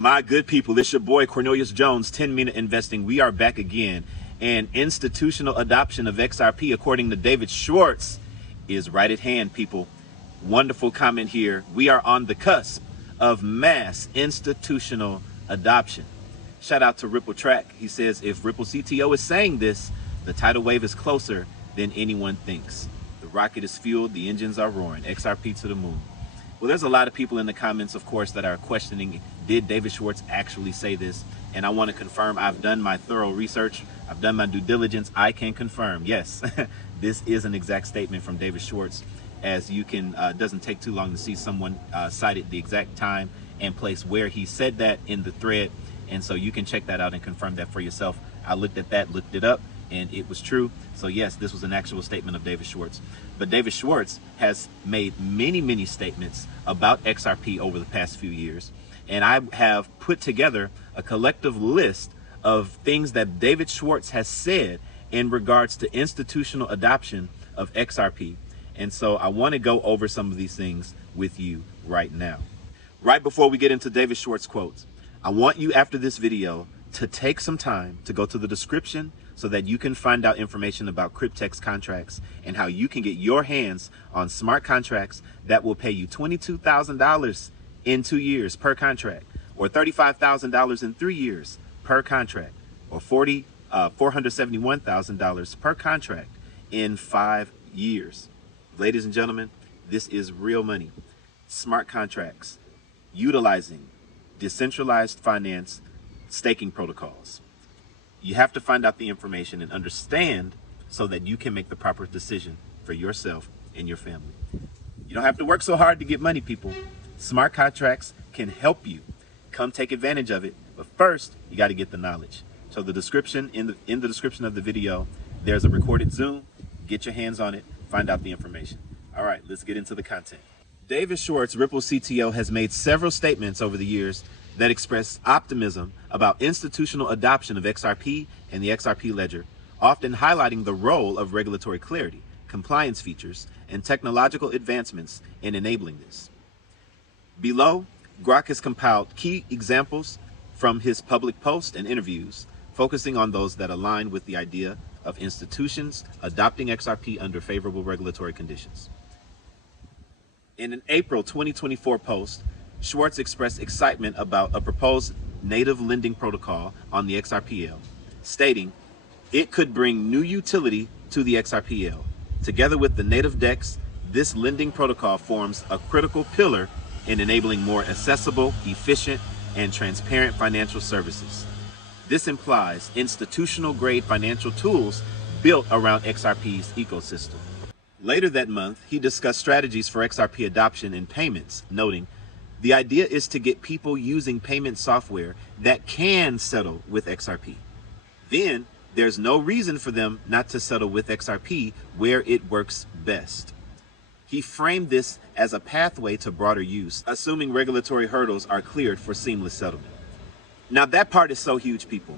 My good people, it's your boy Cornelius Jones, 10-Minute Investing. We are back again, and institutional adoption of XRP, according to David Schwartz, is right at hand, people. Wonderful comment here. We are on the cusp of mass institutional adoption. Shout out to Ripple Track. He says, if Ripple CTO is saying this, the tidal wave is closer than anyone thinks. The rocket is fueled, the engines are roaring. XRP to the moon. Well, there's a lot of people in the comments, of course, that are questioning, did David Schwartz actually say this? And I want to confirm, I've done my thorough research. I've done my due diligence. I can confirm, yes, this is an exact statement from David Schwartz. As you can, doesn't take too long to see someone cited the exact time and place where he said that in the thread. And so you can check that out and confirm that for yourself. I looked at that, looked it up, and it was true. So yes, this was an actual statement of David Schwartz. But David Schwartz has made many statements about XRP over the past few years. And I have put together a collective list of things that David Schwartz has said in regards to institutional adoption of XRP. And so I want to go over some of these things with you right now. Right before we get into David Schwartz quotes, I want you after this video to take some time to go to the description so that you can find out information about Cryptex contracts and how you can get your hands on smart contracts that will pay you $22,000 in 2 years per contract, or $35,000 in 3 years per contract, or $471,000 per contract in 5 years. Ladies and gentlemen, this is real money. Smart contracts utilizing decentralized finance staking protocols. You have to find out the information and understand so that you can make the proper decision for yourself and your family. You don't have to work so hard to get money, people. Smart contracts can help you. Come take advantage of it. But first, you got to get the knowledge. So the description, in the description of the video, there's a recorded Zoom. Get your hands on it. Find out the information. All right, let's get into the content. David Schwartz, Ripple CTO, has made several statements over the years that express optimism about institutional adoption of XRP and the XRP ledger, often highlighting the role of regulatory clarity, compliance features, and technological advancements in enabling this. Below, Grok has compiled key examples from his public posts and interviews, focusing on those that align with the idea of institutions adopting XRP under favorable regulatory conditions. In an April 2024 post, Schwartz expressed excitement about a proposed native lending protocol on the XRPL, stating it could bring new utility to the XRPL. Together with the native DEX, this lending protocol forms a critical pillar in enabling more accessible, efficient, and transparent financial services. This implies institutional-grade financial tools built around XRP's ecosystem. Later that month, he discussed strategies for XRP adoption and payments, noting, the idea is to get people using payment software that can settle with XRP. Then there's no reason for them not to settle with XRP where it works best. He framed this as a pathway to broader use, assuming regulatory hurdles are cleared for seamless settlement. Now that part is so huge, people,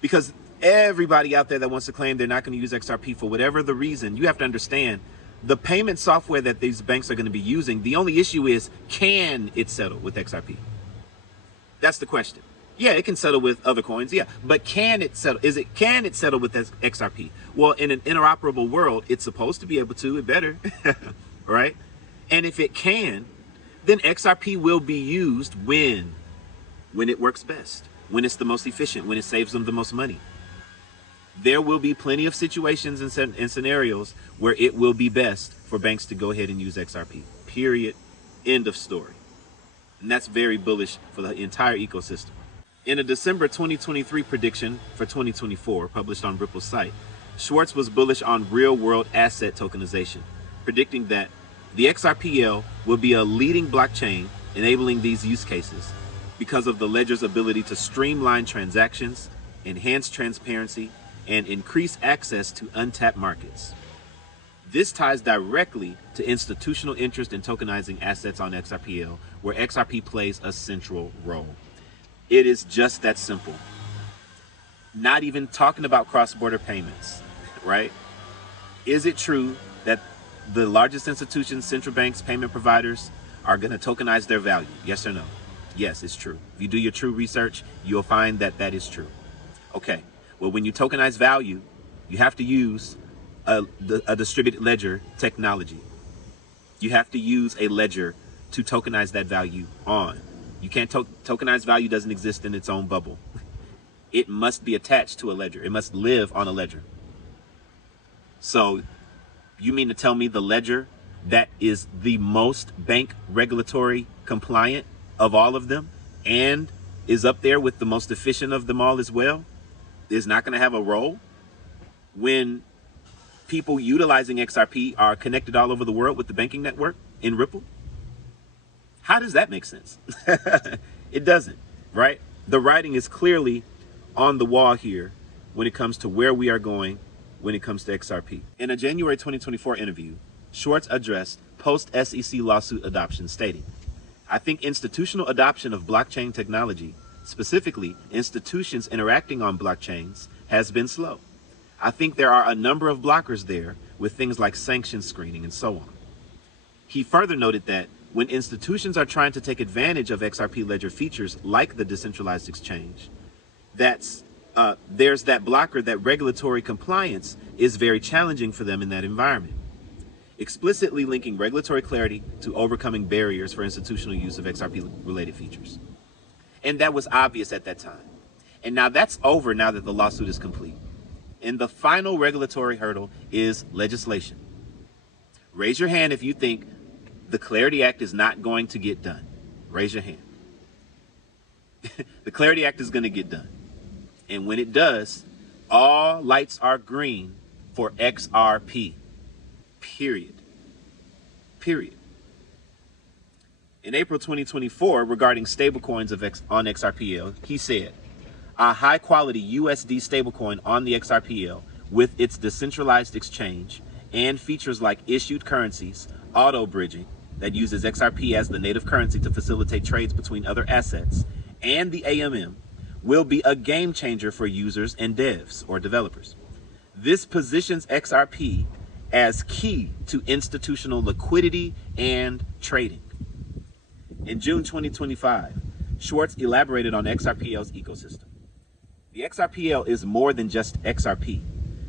because everybody out there that wants to claim they're not going to use XRP for whatever the reason, you have to understand the payment software that these banks are going to be using, the only issue is, can it settle with XRP? That's the question. Yeah, it can settle with other coins, yeah, but can it settle? Can it settle with XRP? Well, in an interoperable world, it's supposed to be able to, it better, right? And if it can, then XRP will be used when it works best, when it's the most efficient, when it saves them the most money. There will be plenty of situations and scenarios where it will be best for banks to go ahead and use XRP. Period. End of story. And that's very bullish for the entire ecosystem. In a December 2023 prediction for 2024 published on Ripple's site, Schwartz was bullish on real-world asset tokenization, predicting that the XRPL will be a leading blockchain enabling these use cases because of the ledger's ability to streamline transactions, enhance transparency, and increase access to untapped markets. This ties directly to institutional interest in tokenizing assets on XRPL, where XRP plays a central role. It is just that simple. Not even talking about cross-border payments, right? Is it true that the largest institutions, central banks, payment providers are going to tokenize their value? Yes or no? Yes, it's true. If you do your true research, you'll find that that is true. Okay, well, when you tokenize value, you have to use a distributed ledger technology. You have to use a ledger to tokenize that value on. You can't tokenize value doesn't exist in its own bubble. It must be attached to a ledger. It must live on a ledger. So you mean to tell me the ledger that is the most bank regulatory compliant of all of them and is up there with the most efficient of them all as well is not going to have a role when people utilizing XRP are connected all over the world with the banking network in Ripple? How does that make sense? It doesn't, right? The writing is clearly on the wall here when it comes to where we are going when it comes to XRP. In a January 2024 interview, Schwartz addressed post-SEC lawsuit adoption, stating, "I think institutional adoption of blockchain technology, specifically institutions interacting on blockchains, has been slow. I think there are a number of blockers there with things like sanction screening and so on." He further noted that when institutions are trying to take advantage of XRP ledger features like the decentralized exchange, there's that blocker that regulatory compliance is very challenging for them in that environment, explicitly linking regulatory clarity to overcoming barriers for institutional use of XRP related features. And that was obvious at that time. And now that's over now that the lawsuit is complete. And the final regulatory hurdle is legislation. Raise your hand if you think the Clarity Act is not going to get done. Raise your hand. The Clarity Act is going to get done. And when it does, all lights are green for XRP. Period. Period. In April 2024, regarding stablecoins on XRPL, he said, "A high-quality USD stablecoin on the XRPL with its decentralized exchange and features like issued currencies, auto-bridging that uses XRP as the native currency to facilitate trades between other assets, and the AMM will be a game changer for users and devs or developers. This positions XRP as key to institutional liquidity and trading." In June 2025, Schwartz elaborated on XRPL's ecosystem. The XRPL is more than just XRP.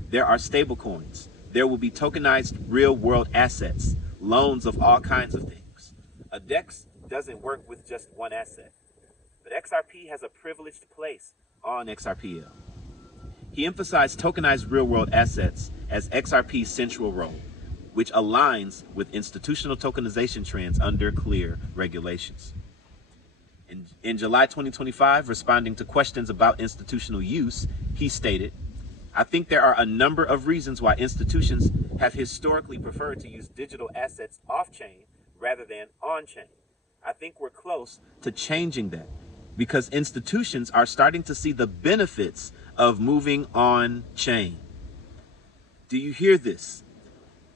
There are stablecoins. There will be tokenized real-world assets, loans of all kinds of things. A DEX doesn't work with just one asset, but XRP has a privileged place on XRPL. He emphasized tokenized real-world assets as XRP's central role, which aligns with institutional tokenization trends under clear regulations. In July 2025, responding to questions about institutional use, he stated, "I think there are a number of reasons why institutions have historically preferred to use digital assets off-chain rather than on-chain. I think we're close to changing that because institutions are starting to see the benefits of moving on-chain." Do you hear this?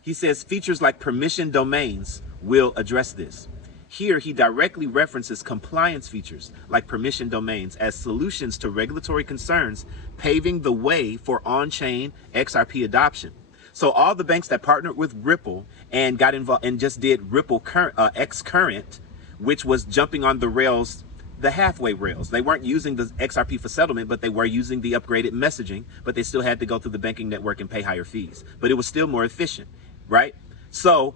He says features like permission domains will address this. Here, he directly references compliance features like permission domains as solutions to regulatory concerns, paving the way for on-chain XRP adoption. So all the banks that partnered with Ripple and got involved and just did Ripple X Current, which was jumping on the rails, the halfway rails. They weren't using the XRP for settlement, but they were using the upgraded messaging, but they still had to go through the banking network and pay higher fees. But it was still more efficient, right? So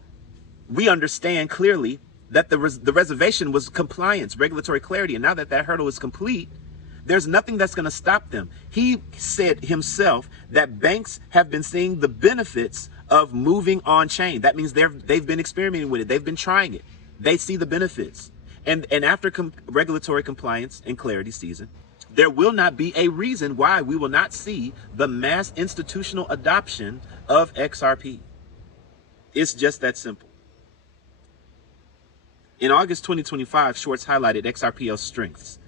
we understand clearly that the reservation was compliance, regulatory clarity. And now that that hurdle is complete, there's nothing that's going to stop them. He said himself that banks have been seeing the benefits of moving on chain. That means they've been experimenting with it. They've been trying it. They see the benefits. And after regulatory compliance and clarity season, there will not be a reason why we will not see the mass institutional adoption of XRP. It's just that simple. In August 2025, Schwartz highlighted XRPL's strengths.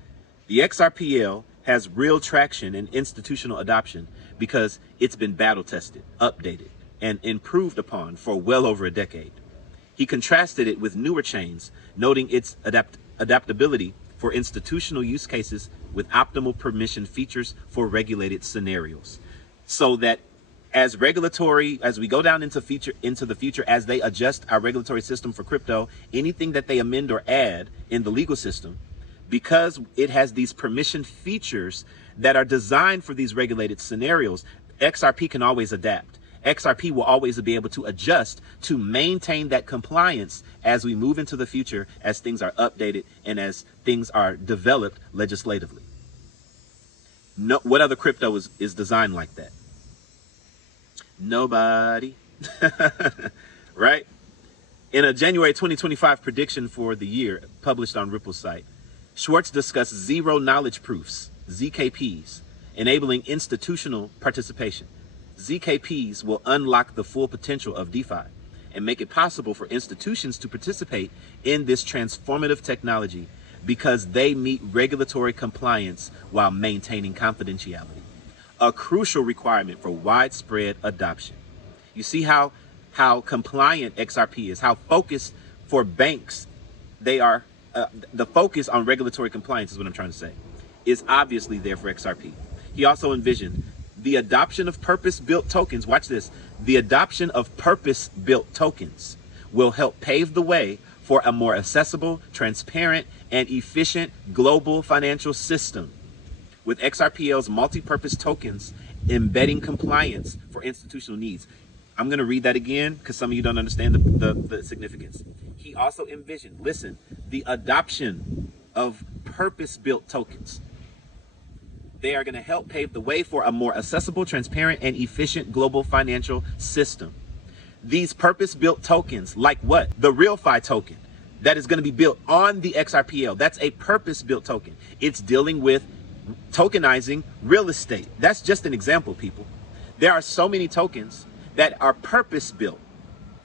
The XRPL has real traction in institutional adoption because it's been battle tested, updated, and improved upon for well over a decade. He contrasted it with newer chains, noting its adaptability for institutional use cases with optimal permission features for regulated scenarios. So that as we go down into the future, as they adjust our regulatory system for crypto, anything that they amend or add in the legal system, Because it has these permission features that are designed for these regulated scenarios, XRP can always adapt. XRP will always be able to adjust to maintain that compliance as we move into the future, as things are updated and as things are developed legislatively. No, what other crypto is designed like that? Nobody. Right? In a January 2025 prediction for the year published on Ripple's site, Schwartz discussed zero knowledge proofs, ZKPs, enabling institutional participation. ZKPs will unlock the full potential of DeFi and make it possible for institutions to participate in this transformative technology because they meet regulatory compliance while maintaining confidentiality, a crucial requirement for widespread adoption. You see how compliant XRP is, how focused for banks they are. The focus on regulatory compliance is what I'm trying to say, is obviously there for XRP. He also envisioned the adoption of purpose-built tokens. Watch this. The adoption of purpose-built tokens will help pave the way for a more accessible, transparent, and efficient global financial system. With XRPL's multi-purpose tokens embedding compliance for institutional needs. I'm going to read that again because some of you don't understand the significance. He also envisioned, listen, the adoption of purpose-built tokens. They are going to help pave the way for a more accessible, transparent, and efficient global financial system. These purpose-built tokens, like what? The RealFi token that is going to be built on the XRPL. That's a purpose-built token. It's dealing with tokenizing real estate. That's just an example, people. There are so many tokens that are purpose-built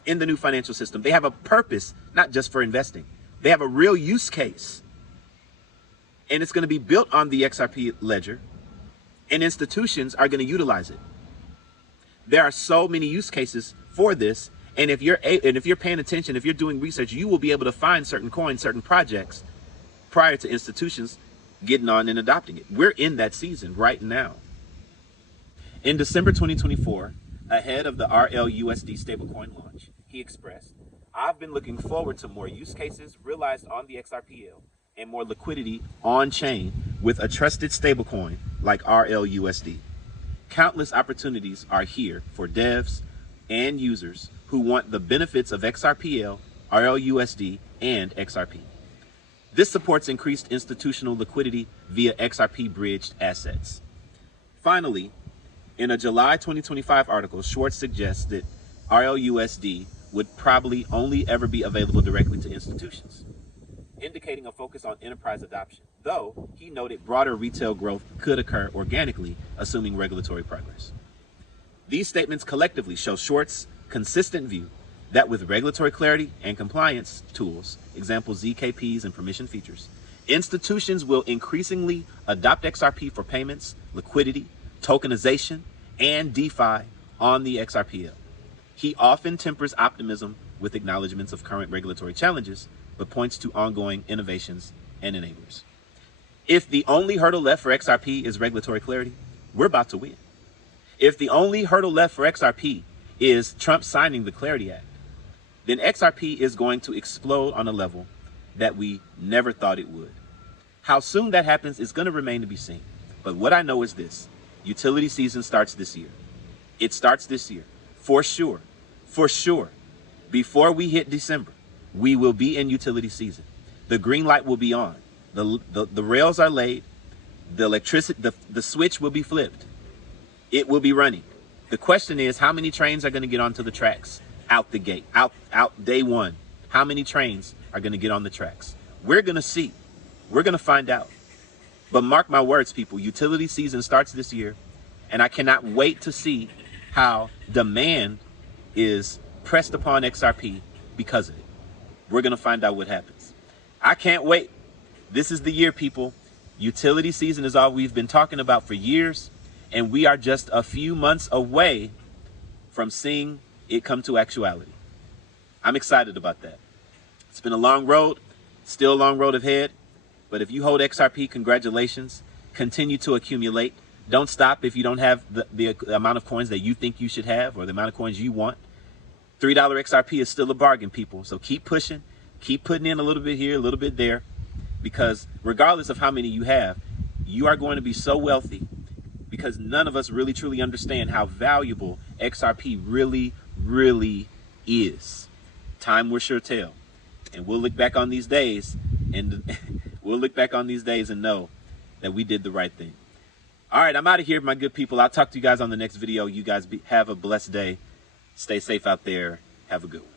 in the new financial system. They have a purpose, not just for investing. They have a real use case. And it's going to be built on the XRP ledger, and institutions are going to utilize it. There are so many use cases for this, and if you're paying attention, if you're doing research, you will be able to find certain coins, certain projects prior to institutions getting on and adopting it. We're in that season right now. In December 2024, ahead of the RLUSD stablecoin launch, he expressed, "I've been looking forward to more use cases realized on the XRPL and more liquidity on chain with a trusted stablecoin like RLUSD. Countless opportunities are here for devs and users who want the benefits of XRPL, RLUSD, and XRP. This supports increased institutional liquidity via XRP bridged assets." Finally, in a July 2025 article, Schwartz suggests that RLUSD would probably only ever be available directly to institutions, indicating a focus on enterprise adoption, though he noted broader retail growth could occur organically, assuming regulatory progress. These statements collectively show Schwartz's consistent view that with regulatory clarity and compliance tools, example ZKPs and permission features, institutions will increasingly adopt XRP for payments, liquidity, tokenization, and DeFi on the XRPL. He often tempers optimism with acknowledgments of current regulatory challenges, but points to ongoing innovations and enablers. If the only hurdle left for XRP is regulatory clarity, we're about to win. If the only hurdle left for XRP is Trump signing the Clarity Act, then XRP is going to explode on a level that we never thought it would. How soon that happens is going to remain to be seen. But what I know is this: utility season starts this year. It starts this year, for sure. For sure. Before we hit December, we will be in utility season. The green light will be on. The rails are laid. The electricity, the switch will be flipped. It will be running. The question is, how many trains are going to get onto the tracks out the gate, out day one? How many trains are going to get on the tracks? We're going to see. We're going to find out. But mark my words, people, utility season starts this year, and I cannot wait to see how demand is pressed upon XRP because of it. We're going to find out what happens. I can't wait. This is the year, people. Utility season is all we've been talking about for years, and we are just a few months away from seeing it come to actuality. I'm excited about that. It's been a long road, still a long road ahead, but if you hold XRP, congratulations. Continue to accumulate. Don't stop if you don't have the amount of coins that you think you should have or the amount of coins you want. $3 XRP is still a bargain, people. So keep pushing, keep putting in a little bit here, a little bit there. because regardless of how many you have, you are going to be so wealthy, because none of us really truly understand how valuable XRP really is. Time will sure tell. And we'll look back on these days and know that we did the right thing. All right, I'm out of here, my good people. I'll talk to you guys on the next video. You guys have a blessed day. Stay safe out there. Have a good one.